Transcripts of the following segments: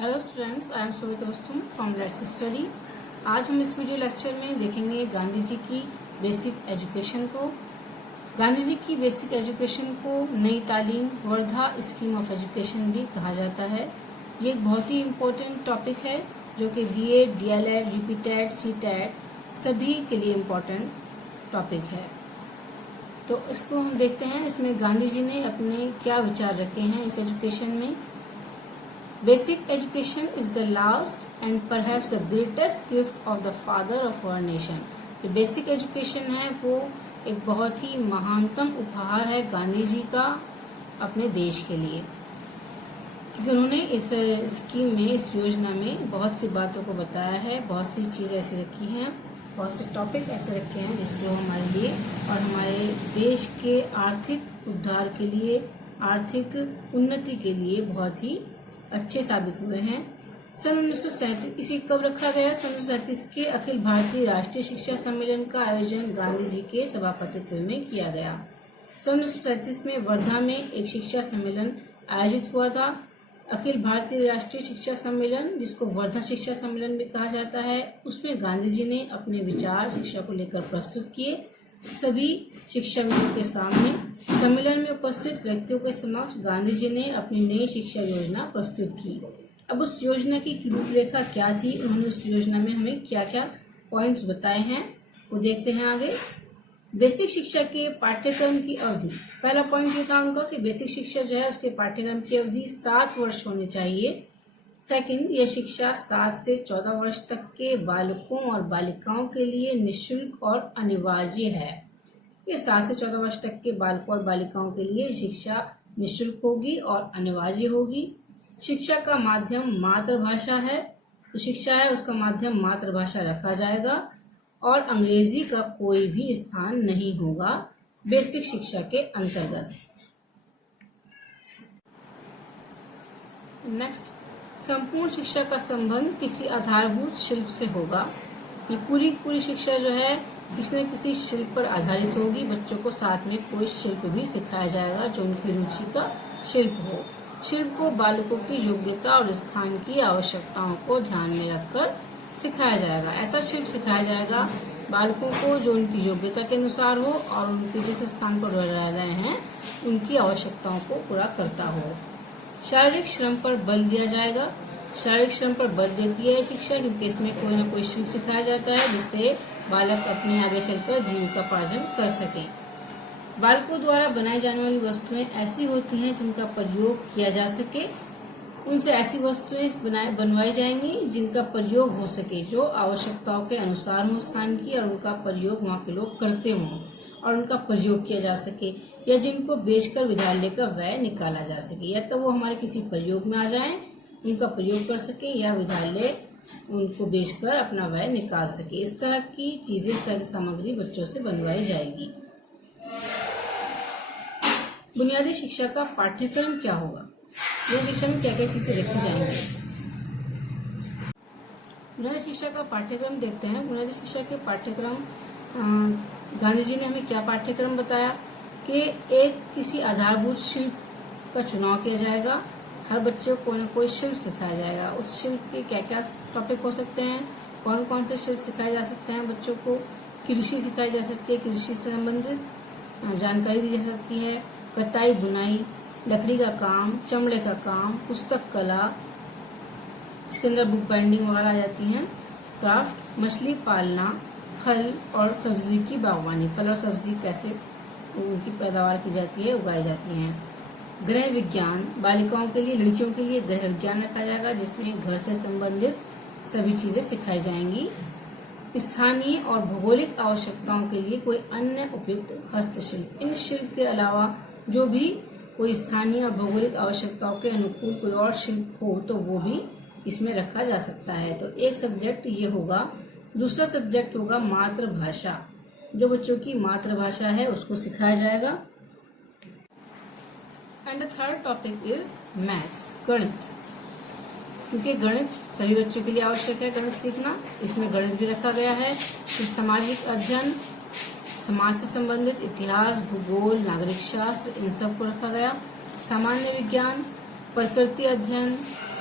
Hello students, I am Sumit Rustom from let's study. आज हम इस वीडियो लेक्चर में देखेंगे गांधी जी की बेसिक एजुकेशन को। गांधी जी की बेसिक एजुकेशन को नई तालीम वर्धा स्कीम ऑफ एजुकेशन भी कहा जाता है। ये एक बहुत ही इम्पोर्टेंट टॉपिक है जो कि बीएड, डीएलएड, यूपीटेट, सीटेट सभी के लिए इम्पोर्टेंट टॉपिक है। तो इसको हम देखते हैं, इसमें गांधी जी ने अपने क्या विचार रखे हैं इस एजुकेशन में। Basic education is the last and perhaps the greatest gift of the father of our nation। जो बेसिक एजुकेशन है वो एक बहुत ही महानतम उपहार है गांधी जी का अपने देश के लिए, क्योंकि उन्होंने इस स्कीम में, इस योजना में बहुत सी बातों को बताया है, बहुत सी चीजें ऐसी रखी हैं, बहुत से टॉपिक ऐसे रखे हैं जिसको हमारे लिए और हमारे देश के आर्थिक उद्धार के लिए, आर्थिक उन्नति के लिए बहुत ही अच्छे साबित हुए हैं। सन 1937 इसे कब रखा गया? सन 1937 के अखिल भारतीय राष्ट्रीय शिक्षा सम्मेलन का आयोजन गांधी जी के सभापतित्व में किया गया। सन 1937 में वर्धा में एक शिक्षा सम्मेलन आयोजित हुआ था। अखिल भारतीय राष्ट्रीय शिक्षा सम्मेलन, जिसको वर्धा शिक्षा सम्मेलन भी कहा जाता है, उसमें गांधी जी ने अपने विचार शिक्षा को लेकर प्रस्तुत किए सभी शिक्षाविदों के सामने। सम्मेलन में उपस्थित व्यक्तियों के समक्ष गांधी जी ने अपनी नई शिक्षा योजना प्रस्तुत की। अब उस योजना की रूपरेखा क्या थी, उन्होंने उस योजना में हमें क्या क्या पॉइंट्स बताए हैं वो देखते हैं आगे। बेसिक शिक्षा के पाठ्यक्रम की अवधि, पहला पॉइंट ये था उनका कि बेसिक शिक्षा जो है उसके पाठ्यक्रम की अवधि 7 वर्ष होनी चाहिए। सेकंड, यह शिक्षा 7 से 14 वर्ष तक के बालकों और बालिकाओं के लिए निःशुल्क और अनिवार्य है। ये 7 से 14 वर्ष तक के बालकों और बालिकाओं के लिए शिक्षा निःशुल्क होगी और अनिवार्य होगी। शिक्षा का माध्यम मातृभाषा है, तो शिक्षा है उसका माध्यम मातृभाषा रखा जाएगा और अंग्रेजी का कोई भी स्थान नहीं होगा बेसिक शिक्षा के अंतर्गत। नेक्स्ट, संपूर्ण शिक्षा का संबंध किसी आधारभूत शिल्प से होगा। ये पूरी शिक्षा जो है किसी न किसी शिल्प पर आधारित होगी। बच्चों को साथ में कोई शिल्प भी सिखाया जाएगा जो उनकी रुचि का शिल्प हो। शिल्प को बालकों की योग्यता और स्थान की आवश्यकताओं को ध्यान में रखकर सिखाया जाएगा। ऐसा शिल्प सिखाया जाएगा बालकों को जो उनकी योग्यता के अनुसार हो और उनके जिस स्थान पर रह रहे हैं उनकी आवश्यकताओं को पूरा करता हो। शारीरिक श्रम पर बल दिया जाएगा। शारीरिक श्रम पर बल देती है शिक्षा, क्योंकि इसमें कोई न कोई शिल्प सिखाया जाता है जिससे बालक अपने आगे चलकर जीविकोपार्जन कर सके। बालकों द्वारा बनाई जाने वाली वस्तुएं ऐसी होती हैं जिनका प्रयोग किया जा सके। उनसे ऐसी वस्तुएं बनवाई जाएंगी जिनका प्रयोग हो सके, जो आवश्यकताओं के अनुसार हो स्थान की और उनका प्रयोग वहाँ के लोग करते हों और उनका प्रयोग किया जा सके, या जिनको बेचकर विद्यालय का व्यय निकाला जा सके, या तो वो हमारे किसी प्रयोग में आ जाएं, उनका प्रयोग कर सके, या विद्यालय उनको बेचकर अपना व्यय निकाल सके। इस तरह की चीजें, इस तरह की सामग्री बच्चों से बनवाई जाएगी। बुनियादी शिक्षा का पाठ्यक्रम क्या होगा? बुनियादी शिक्षा में क्या क्या चीजें रखी जाएंगी? बुनियादी शिक्षा का पाठ्यक्रम देखते हैं। बुनियादी शिक्षा के पाठ्यक्रम, गांधी जी ने हमें क्या पाठ्यक्रम बताया कि एक किसी आधारभूत शिल्प का चुनाव किया जाएगा। हर बच्चे को कोई न कोई शिल्प सिखाया जाएगा। उस शिल्प के क्या क्या टॉपिक हो सकते हैं, कौन कौन से शिल्प सिखाए जा सकते हैं बच्चों को। कृषि सिखाई जा सकती है, कृषि से संबंधित जानकारी दी जा सकती है। कताई बुनाई, लकड़ी का काम, चमड़े का काम, पुस्तक कला, इसके अंदर बुक बाइंडिंग वगैरह आ जाती हैं। क्राफ्ट, मछली पालना, फल और सब्जी की बागवानी, फल और सब्जी कैसे उनकी पैदावार की जाती है, उगाई जाती हैं। गृह विज्ञान, बालिकाओं के लिए, लड़कियों के लिए गृह विज्ञान रखा जाएगा जिसमें घर से संबंधित सभी चीजें सिखाई जाएंगी। स्थानीय और भौगोलिक आवश्यकताओं के लिए कोई अन्य उपयुक्त हस्तशिल्प, इन शिल्प के अलावा जो भी कोई स्थानीय और भौगोलिक आवश्यकताओं के अनुकूल कोई और शिल्प हो तो वो भी इसमें रखा जा सकता है। तो एक सब्जेक्ट ये होगा। दूसरा सब्जेक्ट होगा मातृभाषा, जो बच्चों की मातृभाषा है उसको सिखाया जाएगा। And the third topic is maths, गणित, क्योंकि गणित सभी बच्चों के लिए आवश्यक है गणित सीखना, इसमें गणित भी रखा गया है। फिर सामाजिक अध्ययन, समाज से संबंधित इतिहास, भूगोल, नागरिक शास्त्र, इन सब को रखा गया। सामान्य विज्ञान, प्रकृति अध्ययन,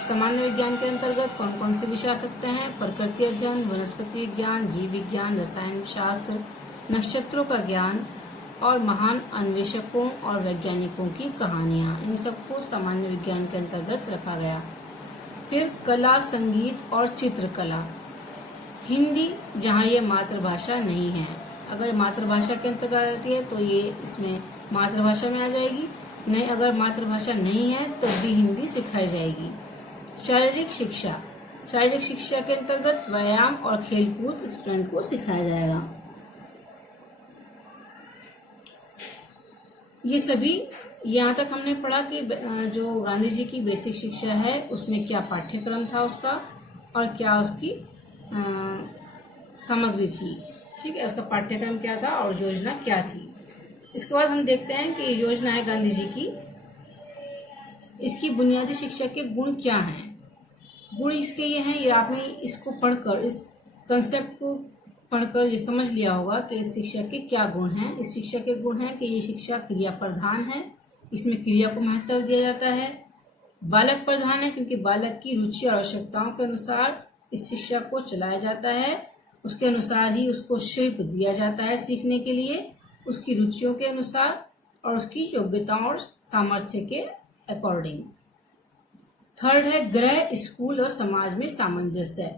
सामान्य विज्ञान के अंतर्गत कौन कौन से विषय आ सकते हैं? प्रकृति अध्ययन, वनस्पति विज्ञान, जीव विज्ञान, रसायन शास्त्र, नक्षत्रों का ज्ञान और महान अन्वेषकों और वैज्ञानिकों की कहानियां, इन सबको सामान्य विज्ञान के अंतर्गत रखा गया। फिर कला, संगीत और चित्रकला। हिंदी, जहाँ ये मातृभाषा नहीं है, अगर मातृभाषा के अंतर्गत आती है तो ये इसमें मातृभाषा में आ जाएगी, नहीं अगर मातृभाषा नहीं है तो भी हिंदी सिखाई जाएगी। शारीरिक शिक्षा, शारीरिक शिक्षा के अंतर्गत व्यायाम और खेलकूद स्टूडेंट को सिखाया जाएगा। ये सभी यहाँ तक हमने पढ़ा कि जो गांधी जी की बेसिक शिक्षा है उसमें क्या पाठ्यक्रम था उसका और क्या उसकी सामग्री थी। ठीक है, उसका पाठ्यक्रम क्या था और योजना क्या थी। इसके बाद हम देखते हैं कि योजना है गांधी जी की, इसकी बुनियादी शिक्षा के गुण क्या हैं। गुण इसके ये हैं, ये आपने इसको पढ़कर, इस कंसेप्ट को पढ़कर ये समझ लिया होगा कि इस शिक्षा के क्या गुण हैं। इस शिक्षा के गुण हैं कि ये शिक्षा क्रिया प्रधान है, इसमें क्रिया को महत्व दिया जाता है। बालक प्रधान है क्योंकि बालक की रुचि और आवश्यकताओं के अनुसार इस शिक्षा को चलाया जाता है, उसके अनुसार ही उसको शिल्प दिया जाता है सीखने के लिए, उसकी रुचियों के अनुसार और उसकी योग्यताओं और सामर्थ्य के अकॉर्डिंग। थर्ड है गृह, स्कूल और समाज में सामंजस्य।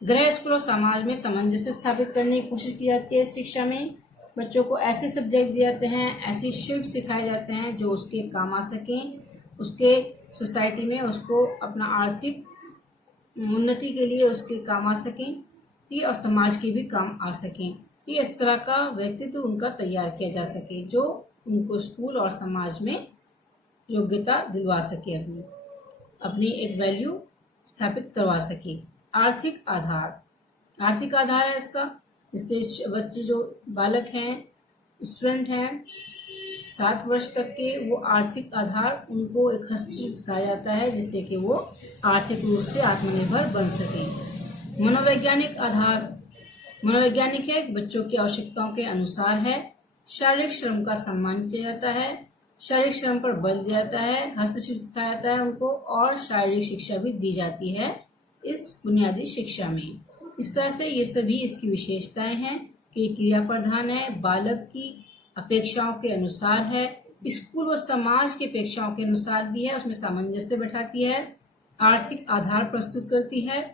गृह, स्कूल और समाज में सामंजस्य स्थापित करने की कोशिश की जाती है। शिक्षा में बच्चों को ऐसे सब्जेक्ट दिए जाते हैं, ऐसी शिल्प सिखाए जाते हैं जो उसके काम आ सकें, उसके सोसाइटी में उसको अपना आर्थिक उन्नति के लिए उसके काम आ सकें और समाज के भी काम आ सकें। ये इस तरह का व्यक्तित्व उनका तैयार किया जा सके जो उनको स्कूल और समाज में योग्यता दिलवा सके, अपनी एक वैल्यू स्थापित करवा सके। आर्थिक आधार, आर्थिक आधार है इसका, जिससे बच्चे जो बालक हैं, स्टूडेंट हैं 7 वर्ष तक के, वो आर्थिक आधार उनको एक हस्तशिल्प सिखाया जाता है जिससे कि वो आर्थिक रूप से आत्मनिर्भर बन सके। मनोवैज्ञानिक आधार, मनोवैज्ञानिक है, बच्चों की आवश्यकताओं के अनुसार है। शारीरिक श्रम का सम्मान किया जाता है, शारीरिक श्रम पर बल दिया जाता है, हस्तशिल्प सिखाया जाता है उनको और शारीरिक शिक्षा भी दी जाती है इस बुनियादी शिक्षा में। इस तरह से ये सभी इसकी विशेषताएं हैं कि क्रिया प्रधान है, बालक की अपेक्षाओं के अनुसार है, स्कूल व समाज की अपेक्षाओं के अनुसार भी है, उसमें सामंजस्य बैठाती है, आर्थिक आधार प्रस्तुत करती है।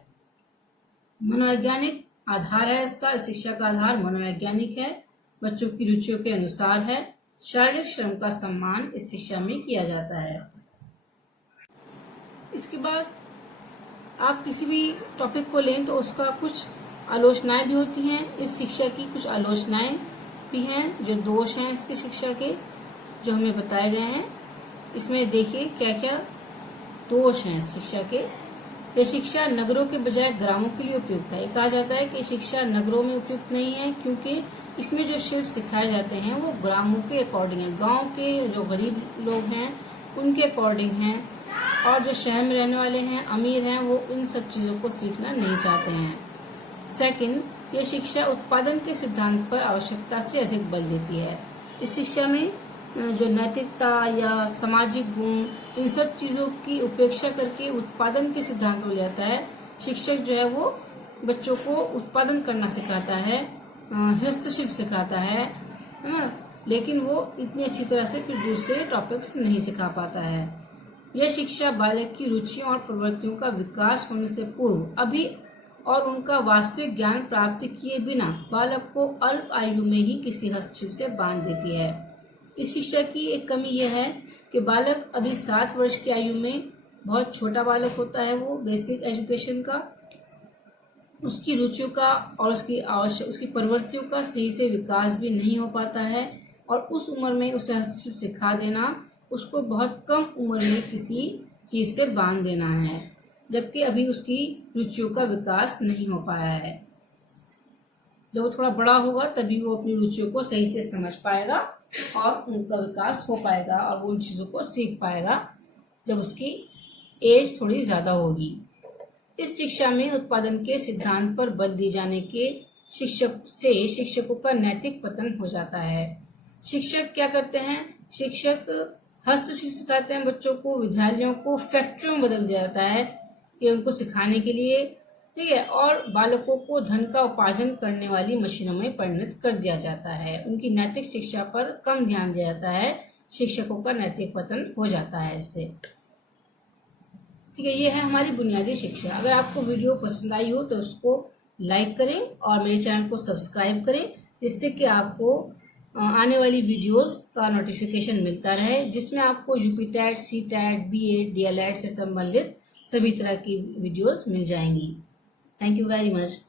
मनोवैज्ञानिक आधार है इसका, शिक्षा का आधार मनोवैज्ञानिक है, बच्चों की रुचियों के अनुसार है, शारीरिक श्रम का सम्मान इस शिक्षा में किया जाता है। इसके बाद आप किसी भी टॉपिक को लें तो उसका कुछ आलोचनाएं भी होती हैं। इस शिक्षा की कुछ आलोचनाएं भी हैं, जो दोष हैं इसकी शिक्षा के जो हमें बताए गए हैं। इसमें देखिए क्या क्या दोष हैं शिक्षा के। ये शिक्षा नगरों के बजाय ग्रामों के लिए उपयुक्त है। कहा जाता है कि शिक्षा नगरों में उपयुक्त नहीं है क्योंकि इसमें जो शिल्प सिखाए जाते हैं वो ग्रामों के अकॉर्डिंग है, गांव के जो गरीब लोग हैं उनके अकॉर्डिंग हैं, और जो शहर में रहने वाले हैं, अमीर हैं, वो इन सब चीजों को सीखना नहीं चाहते हैं। सेकंड, ये शिक्षा उत्पादन के सिद्धांत पर आवश्यकता से अधिक बल देती है। इस शिक्षा में जो नैतिकता या सामाजिक गुण, इन सब चीजों की उपेक्षा करके उत्पादन के सिद्धांत में जाता है। शिक्षक जो है वो बच्चों को उत्पादन करना सिखाता है, हस्तशिल्प सिखाता है ना, लेकिन वो इतनी अच्छी तरह से फिर दूसरे टॉपिक्स नहीं सिखा पाता है। यह शिक्षा बालक की रुचियों और प्रवृत्तियों का विकास होने से पूर्व अभी और उनका वास्तविक ज्ञान प्राप्त किए बिना बालक को अल्प आयु में ही किसी हस्तशिल्प से बांध देती है। इस शिक्षा की एक कमी यह है कि बालक अभी 7 वर्ष की आयु में बहुत छोटा बालक होता है, वो बेसिक एजुकेशन का, उसकी रुचियों का और उसकी प्रवृत्तियों का सही से विकास भी नहीं हो पाता है, और उस उम्र में उसे हस्तशिल्प सिखा देना, उसको बहुत कम उम्र में किसी चीज से बांध देना है, जबकि अभी उसकी रुचियों का विकास नहीं हो पाया है। जब वो थोड़ा बड़ा होगा तभी वो अपनी रुचियों को सही से समझ पाएगा और उनका विकास हो पाएगा और वो उन चीजों को सीख पाएगा जब उसकी एज थोड़ी ज्यादा होगी। इस शिक्षा में उत्पादन के सिद्धांत पर बल दिए जाने के शिक्षकों का नैतिक पतन हो जाता है। शिक्षक क्या करते हैं? शिक्षक हस्तशिल्प सिखाते हैं बच्चों को, विद्यालयों को फैक्ट्रियों में बदल दिया जाता है। ये उनको सिखाने के लिए, ठीक है, और बालकों को धन का उपार्जन करने वाली मशीनों में परिणत कर दिया जाता है। उनकी नैतिक शिक्षा पर कम ध्यान दिया जाता है, शिक्षकों का नैतिक पतन हो जाता है इससे। ठीक है, ये है हमारी बुनियादी शिक्षा। अगर आपको वीडियो पसंद आई हो तो उसको लाइक करें और मेरे चैनल को सब्सक्राइब करें, जिससे कि आपको आने वाली वीडियोस का नोटिफिकेशन मिलता रहे, जिसमें आपको यूपीटैट, सीटैट, बीएड, डीएलएड से संबंधित सभी तरह की वीडियोस मिल जाएंगी। Thank you very much.